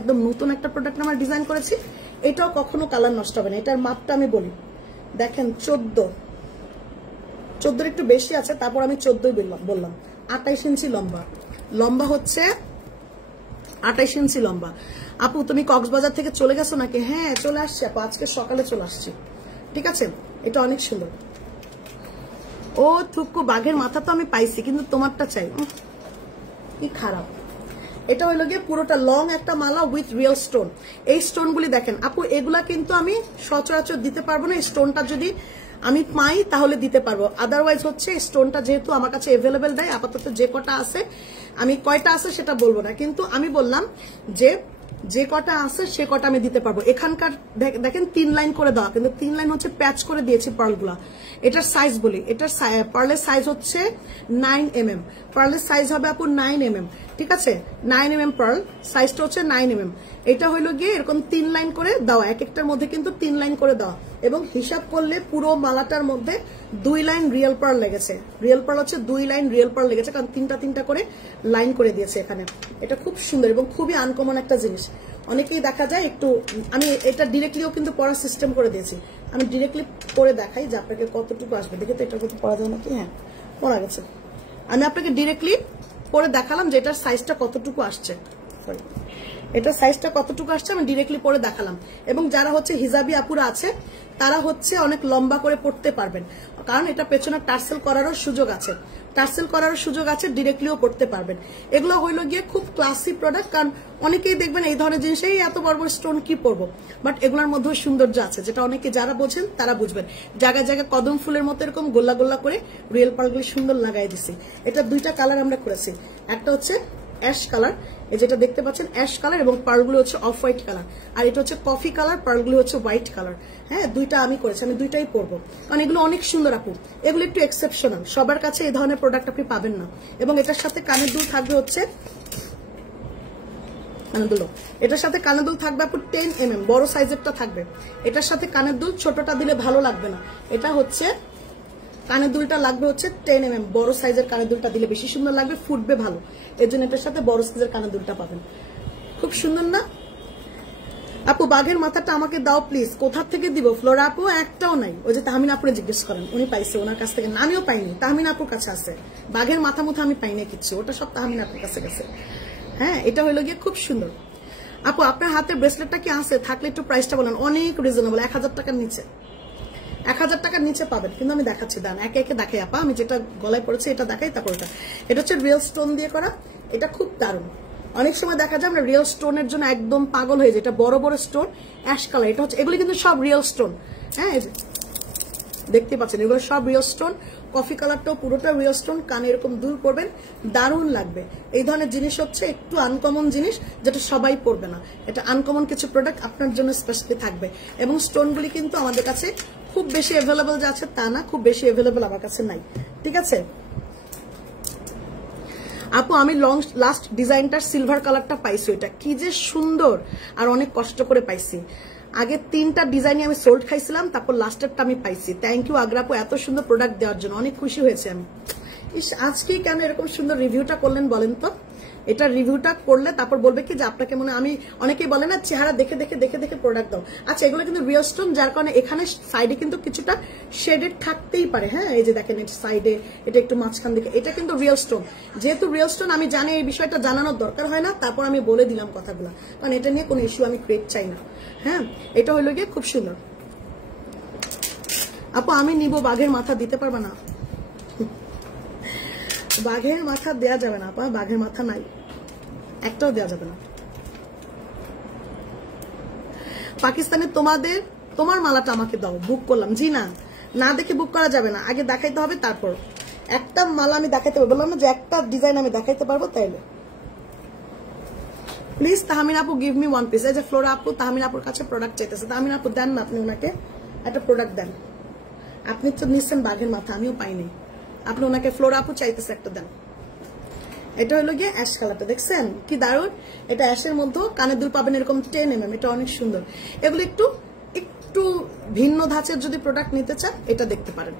একদম নতুন একটা প্রোডাক্ট আমরা ডিজাইন করেছি। এটাও কখনো কালার নষ্ট হবে না। এটার মাপটা আমি বলি, দেখেন 14 একটু বেশি আছে, তারপর আমি 14 বললাম। 28 ইঞ্চি লম্বা, লম্বা হচ্ছে 28 ইঞ্চি লম্বা। আপু তুমি কক্সবাজার থেকে চলে গেছো নাকি? হ্যাঁ চলে আসছি আপু, আজকে সকালে চলে আসছি। ঠিক আছে, এটা অনেক সুন্দর। ও থুকু বাঘের মাথা তো আমি পাইছি, কিন্তু তোমারটা চাই। কি খারাপ। এটা হলো গিয়ে পুরোটা লং একটা মালা উইথ রিয়েল স্টোন। এই স্টোন গুলি দেখেন আপু, এগুলা কিন্তু আমি সচরাচর দিতে পারবো না। এই স্টোনটা যদি আমি পাই তাহলে দিতে পারবো, আদারওয়াইজ হচ্ছে স্টোনটা যেহেতু আমার কাছে এভেলেবেল দেয়, আপাতত যে কটা আছে, আমি কয়টা আছে সেটা বলবো না, কিন্তু আমি বললাম যে কটা আছে সে কটা আমি দিতে পারবো। এখানকার দেখেন 3 লাইন করে দেওয়া, কিন্তু 3 লাইন হচ্ছে প্যাচ করে দিয়েছি পার্লগুলা। এটার সাইজ বলি, এটার পার্লের সাইজ হচ্ছে 9mm। পার্লের সাইজ হবে আপু 9mm। ঠিক আছে, 9mm পার্ল সাইজটা হচ্ছে 9mm। এটা হইলো গিয়ে এরকম 3 লাইন করে দেওয়া, এক একটার মধ্যে কিন্তু 3 লাইন করে দেওয়া, এবং হিসাব করলে পুরো মালাটার মধ্যে 2 লাইন রিয়েল পার্ল লেগেছে। রিয়েল পার্ল হচ্ছে 2 লাইন রিয়েল পার্ল লেগেছে, কারণ 3টা করে লাইন করে দিয়েছে এখানে। এটা খুব সুন্দর এবং খুবই আনকমন একটা জিনিস। অনেকেই দেখা যায় একটু, আমি এটা ডিরেক্টলিও কিন্তু পড়ার সিস্টেম করে দিয়েছি। আমি ডিরেক্টলি পরে দেখাই যে আপনাকে কতটুকু আসবে। দেখে তো এটা কিন্তু পড়া যায় নাকি? হ্যাঁ পড়া গেছে। আমি আপনাকে ডিরেক্টলি পরে দেখালাম যে এটার সাইজটা কতটুকু আসছে। সরি, এটার সাইজটা কতটুকু আসছে আমি ডিরেক্টলি পরে দেখালাম। এবং যারা হচ্ছে হিজাবি আপুরা আছে তারা হচ্ছে অনেক লম্বা করে পড়তে পারবেন, কারণ এটা পেছনে টার্সেল করারও সুযোগ আছে। টার্সেল করারও সুযোগ আছে, ডিরেক্টলিও পড়তে পারবেন। এগুলো হইলো গিয়ে খুব ক্লাসি প্রোডাক্ট, কারণ অনেকেই দেখবেন এই ধরনের জিনিস, এই এত বড় বড় স্টোন কি পরবো, বাট এগুলোর মধ্যেও সৌন্দর্য আছে, যেটা অনেকে যারা বোঝেন তারা বুঝবেন। জায়গায় জায়গায় কদম ফুলের মতো এরকম গোল্লা গোল্লা করে রিয়েল পার্লগুলি সুন্দর লাগাই দিছি। এটা 2টা কালার আমরা করেছি, একটা হচ্ছে অ্যাশ কালার, এই যেটা দেখতে পাচ্ছেন অ্যাশ কালার, এবং পার্লগুলো হচ্ছে অফ হোয়াইট কালার, আর এটা হচ্ছে কফি কালার, পার্লগুলো হচ্ছে হোয়াইট কালার। হ্যাঁ 2টা আমি করেছি, আমি 2টাই পরবো, কারণ এগুলো অনেক সুন্দর আপু। এগুলো একটু এক্সেপশনাল, সবার কাছে এই ধরনের প্রোডাক্ট আপনি পাবেন না। এবং এটার সাথে কানের দুল থাকবে হচ্ছে এটার সাথে কানের দুল থাকবে আপু 10mm, বড় সাইজেরটা থাকবে। এটার সাথে কানের দুল ছোটটা দিলে ভালো লাগবে না, এটা হচ্ছে কানের দুলটা লাগবে হচ্ছে 10mm, বড় সাইজের কানের দুলটা দিলে বেশি সুন্দর লাগবে, ফুটবে ভালো। এর জন্য এটার সাথে বড় সাইজের কানের দুলটা পাবেন। খুব সুন্দর না আপু? বাঘের মাথাটা আমাকে দাও প্লিজ। কোথা থেকে দিব ফ্লোরা আপু? একটাও নাই। ওই যে তাহমিনা আপুরে জিজ্ঞেস করেন, উনি পাইছে ওনার কাছ থেকে, আমিও পাইনি, তাহমিনা আপুর কাছে আছে। বাঘের মাথা মুথা আমি পাইনি কিছু, ওটা সব তাহমিনা আপুর কাছে গেছে। হ্যাঁ এটা হইলো গিয়ে খুব সুন্দর। আপু আপনার হাতের ব্রেসলেটটা কি আছে? থাকলে একটু প্রাইসটা বলেন। অনেক রিজনেবল, 1000 টাকার নিচে, 1000 টাকার নিচে পাবেন। কিন্তু আমি দেখাচ্ছি, দান একে একে দেখাই আপা। আমি যেটা গলায় পড়েছি এটা দেখাই, তারপর এটা হচ্ছে রিয়েল স্টোন দিয়ে করা। এটা খুব দারুণ। অনেক সময় দেখা যায় আমরা রিয়েল স্টোনের জন্য একদম পাগল হয়ে যায়। এটা বড় বড় স্টোন, অ্যাশ কালার, এটা হচ্ছে, এগুলি কিন্তু সব রিয়েল স্টোন। হ্যাঁ দেখতে পাচ্ছেন এগুলো সব রিয়েল স্টোন। কফি কালারটাও পুরোটা রিয়েল স্টোন। কানে এরকম দুল পরবেন, দারুণ লাগবে। এই ধরনের জিনিস হচ্ছে একটু আনকমন জিনিস, যেটা সবাই পরবে না। এটা আনকমন কিছু প্রোডাক্ট আপনার জন্য স্পেশালি থাকবে। এবং স্টোনগুলি কিন্তু আমাদের কাছে খুব বেশি অ্যাভেলেবল যে আছে তা না, খুব বেশি অ্যাভেলেবল আমার কাছে নাই। ঠিক আছে আপু, আমি লাস্ট ডিজাইনটার সিলভার কালারটা পাইছি, ওইটা কি যে সুন্দর, আর অনেক কষ্ট করে পাইছি। আগে 3টা ডিজাইনে আমি সোল্ড খাইছিলাম, তারপর লাস্টেরটা আমি পাইছি। থ্যাংক ইউ আগ্রা আপু এত সুন্দর প্রোডাক্ট দেওয়ার জন্য, অনেক খুশি হয়েছে আমি। আজকেই কেন এরকম সুন্দর রিভিউটা করলেন বলেন তো? এটা রিভিউটা করলে তারপর বলবে কি যে আপনাকে মনে, আমি অনেকেই বলে না চেহারা দেখে দেখে দেখে দেখে প্রোডাক্ট দাও। আচ্ছা এগুলো কিন্তু রিয়েল স্টোন, যার কারণে এখানে সাইডে কিন্তু কিছুটা শেডেড থাকতেই পারে। হ্যাঁ এই যে দেখেন এটা সাইডে, এটা একটু মাঝখান দিকে, এটা কিন্তু রিয়েল স্টোন। যেহেতু রিয়েল স্টোন আমি জানি, এই বিষয়টা জানানোর দরকার হয় না, তারপর আমি বলে দিলাম কথাগুলো, কারণ এটা নিয়ে কোনো ইস্যু আমি ক্রিয়েট চাই না। হ্যাঁ এটা হইলো গিয়ে খুব সুন্দর। আপু আমি নিব, বাঘের মাথা দিতে পারবা না? বাঘের মাথা দেয়া যাবে না আপা, বাঘের মাথা নাই, একটাও দেওয়া যাবে না। পাকিস্তানে তোমার মালাটা আমাকে দাও, বুক করলাম। জি না, না দেখে বুক করা যাবে না, আগে দেখাইতে হবে, তারপর একটা মালা আমি দেখাইতে পারবো। বললাম না যে একটা ডিজাইন আমি দেখাইতে পারবো, তাইলে প্লিজ তাহমিনা আপু গিভ মি 1 পিস। এই যে ফ্লোরা আপু তাহমিনা আপুর কাছে প্রোডাক্ট চাইতেছে। তাহমিনা আপু দেন না, আপনি ওনাকে একটা প্রোডাক্ট দেন। আপনি তো নিচ্ছেন বাঘের মাথা, আমিও পাইনি, আপনি ওনাকে ফ্লোরা আপু চাইতেছে একটা দেন। এটা হলো গিয়ে অ্যাশ কালারটা, দেখছেন কি দারুণ। এটা অ্যাশের মধ্যে কানের দুল পাবেন এরকম 10mm, এটা অনেক সুন্দর। এগুলো একটু একটু ভিন্ন ধাঁচের যদি প্রোডাক্ট নিতে চান এটা দেখতে পারেন।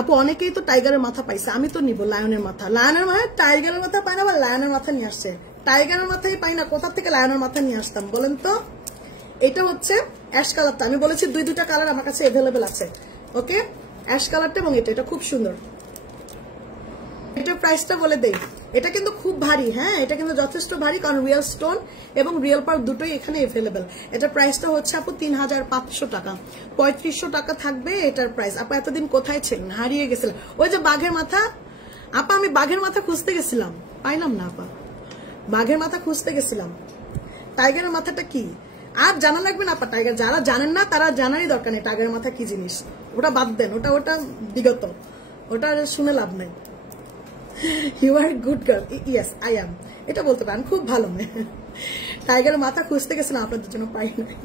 আপু অনেকেই তো টাইগারের মাথা পাইছে, আমি তো নিব লায়নের মাথা। লায়নের মাথা, টাইগারের মাথা পায় না, আবার লায়নের মাথা নিয়ে আসছে। টাইগারের মাথায় পাই না, কোথা থেকে লায়নের মাথায় নিয়ে আসতাম বলেন তো। এটা হচ্ছে অ্যাশ কালারটা, আমি বলেছি দুইটা কালার আমার কাছে অ্যাভেলেবেল আছে। ওকে, অ্যাশ কালারটা এবং এটা খুব সুন্দর। এটার প্রাইসটা বলে দেই, এটা কিন্তু খুব ভারী, হ্যাঁ এটা কিন্তু যথেষ্ট ভারী, কারণ রিয়েল স্টোন এবং রিয়েল পার্ল দুটোই এখানে অ্যাভেলেবেল। এটার প্রাইসটা হচ্ছে আপু 3500 টাকা, 3500 টাকা থাকবে এটার প্রাইস। আপা এতদিন কোথায় ছিলেন, হারিয়ে গেছিলেন। ওই যে বাঘের মাথা, আপা আমি বাঘের মাথা খুঁজতে গেছিলাম, পাইলাম না আপা, বাঘের মাথা খুঁজতে গেছিলাম। টাইগারের মাথাটা কি আর জানা লাগবে না আপা, টাইগার যারা জানেন না তারা জানারই দরকার নেই টাইগারের মাথা কি জিনিস, ওটা বাদ দেন, ওটা বিগত, ওটা শুনে লাভ নেই। You are good girl, yes I am, এটা বলতে পারেন, খুব ভালো মেয়ে। টাইগারের মাথা খুঁজতে গেছিলাম আপনাদের জন্য, পাই নাই।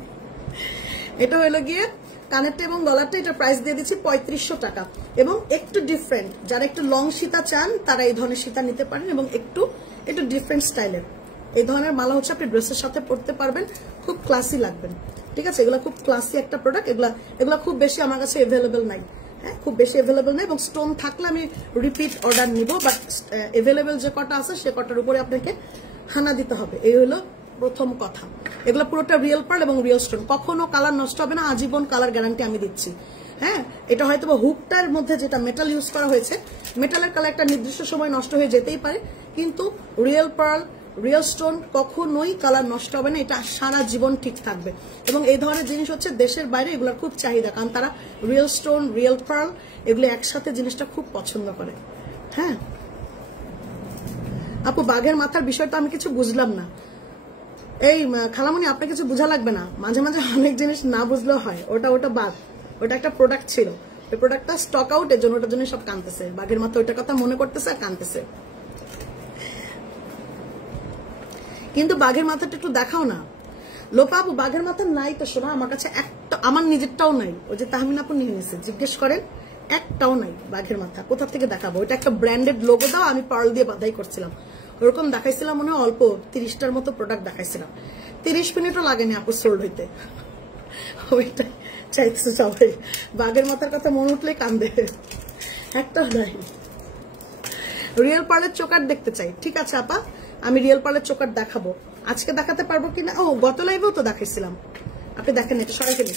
এটা হলো গিয়ে কানেরটা এবং গলারটা, এটা প্রাইস দিয়ে দিচ্ছি 3500 টাকা। এবং একটু ডিফারেন্ট, যারা একটু লং সীতা চান তারা এই ধরনের সীতা নিতে পারেন, এবং একটু ডিফারেন্ট স্টাইলের এই ধরনের মালা হচ্ছে আপনি ড্রেসের সাথে পরতে পারবেন, খুব ক্লাসি লাগবেন। ঠিক আছে, এগুলো খুব ক্লাসি একটা প্রোডাক্ট, এগুলা খুব বেশি আমার কাছে অ্যাভেলেবেল নাই, হ্যাঁ খুব বেশি অ্যাভেলেবেল নেই, এবং স্টোন থাকলে আমি রিপিট অর্ডার নিব, বাট অ্যাভেলেবেল যে কটা আছে সে কটার উপরে আপনাকে হানা দিতে হবে, এই হলো প্রথম কথা। এগুলো পুরোটা রিয়েল পার্ল এবং রিয়েল স্টোন, কখনো কালার নষ্ট হবে না, আজীবন কালার গ্যারান্টি আমি দিচ্ছি। হ্যাঁ, এটা হয়তো হুকটার মধ্যে যেটা মেটাল ইউজ করা হয়েছে, মেটালের কালার একটা নির্দিষ্ট সময় নষ্ট হয়ে যেতেই পারে, কিন্তু রিয়েল পার্ল রিয়েল স্টোন কখনোই কালার নষ্ট হবে না, এটা সারা জীবন ঠিক থাকবে। এবং এই ধরনের জিনিস হচ্ছে দেশের বাইরে এগুলোর খুব চাহিদা, কারণ তারা রিয়েল স্টোন রিয়েল পার্ল এগুলো একসাথে জিনিসটা খুব পছন্দ করে। হ্যাঁ আপু, বাঘের মাথার বিষয়টা আমি কিছু বুঝলাম না। এই খালামণি, আপনার কিছু বোঝা লাগবে না, মাঝে মাঝে অনেক জিনিস না বুঝলেও হয়। ওটা বাঘ, ওটা একটা প্রোডাক্ট ছিল, ওই প্রোডাক্টটা স্টক আউট, এর জন্য ওটার জন্য সব কাঁদতেছে, বাঘের মাথা ওইটার কথা মনে করতেছে আর কাঁদতেছে। কিন্তু বাঘের মাথাটা একটু দেখাও না। লোপা আপু বাঘের মাথা নাই তো শোনা, আমার কাছে একটা, আমার নিজেরটাও নাই, ওই যে তাহমিন আপু নিয়ে নিয়েছে, জিজ্ঞেস করেন, একটাও নাই বাঘের মাথা, কোথা থেকে দেখাবো। ওইটা একটা ব্র্যান্ডেড লোগো দাও, আমি পার্ল দিয়ে বাধাই করছিলাম, ওরকম দেখাইছিলাম, মনে হয় অল্প 30টার মতো প্রোডাক্ট দেখাইছিলাম, 30 মিনিটও লাগেনি আপু সোল্ড হইতে। ওইটাই চাইতেছে সবাই, বাঘের মাথার কথা মনে উঠলে কান্দে, একটাও নাই। রিয়েল পার্লের চোকার দেখতে চাই, ঠিক আছে আপা, আমি রিয়েল পার্লের চোকার দেখাবো, আজকে দেখাতে পারবো কিনা, ও গত লাইভেও তো দেখাইছিলাম, আপনি দেখেন, এটা সরাই ফেলি।